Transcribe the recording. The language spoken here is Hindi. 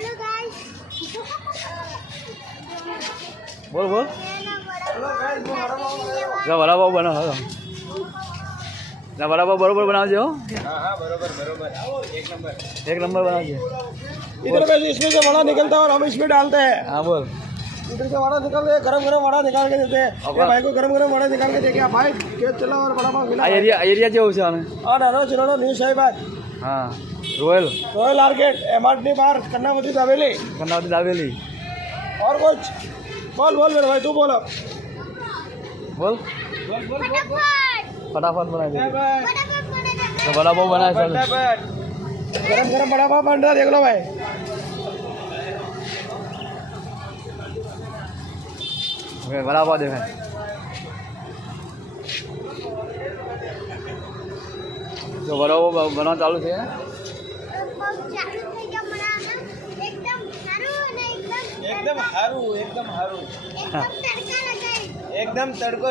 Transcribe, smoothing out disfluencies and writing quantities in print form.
हेलो गाइस बोल बोल हेलो गाइस જા વડાપાવ બનાવો જા વડાપાવ બરોબર બનાવજો हाँ हाँ बरोबर बरोबर એક નંબર બનાવજો इधर पे इसमें से वड़ा निकलता है और हम इसमें डालते हैं। હા बोल इधर से वड़ा निकल के गरम गरम वड़ा निकाल के देते हैं। ये भाई को गरम गरम वड़ा निकाल के देखे भाई खेत चला और बड़ा पाव આ એરિયા જેવું છે આને और नानो चिरोनो न्यू शाहीबाग હા રોયલ रॉयल आर्केट एमआरटी बार कन्नामती दावेली કર્ણાવતી દાવેલી और कुछ बोल बोल मेरे भाई तू बोल अब બોલ फटाफट ફટાફટ બનાવી દે फटाफट बना તો વડાપાવ બનાવે ચાલો गरम गरम बड़ा पाव बन रहा देख लो भाई। હવે વડાપાવ દેખાય તો વડાપાવ બનાવવાનું ચાલુ છે चालू થઈ ગયા બનાવવાનું એકદમ સારું અને એકદમ एकदम हारू एकदम हारू એકદમ તડકા લગાઈ एकदम तड़को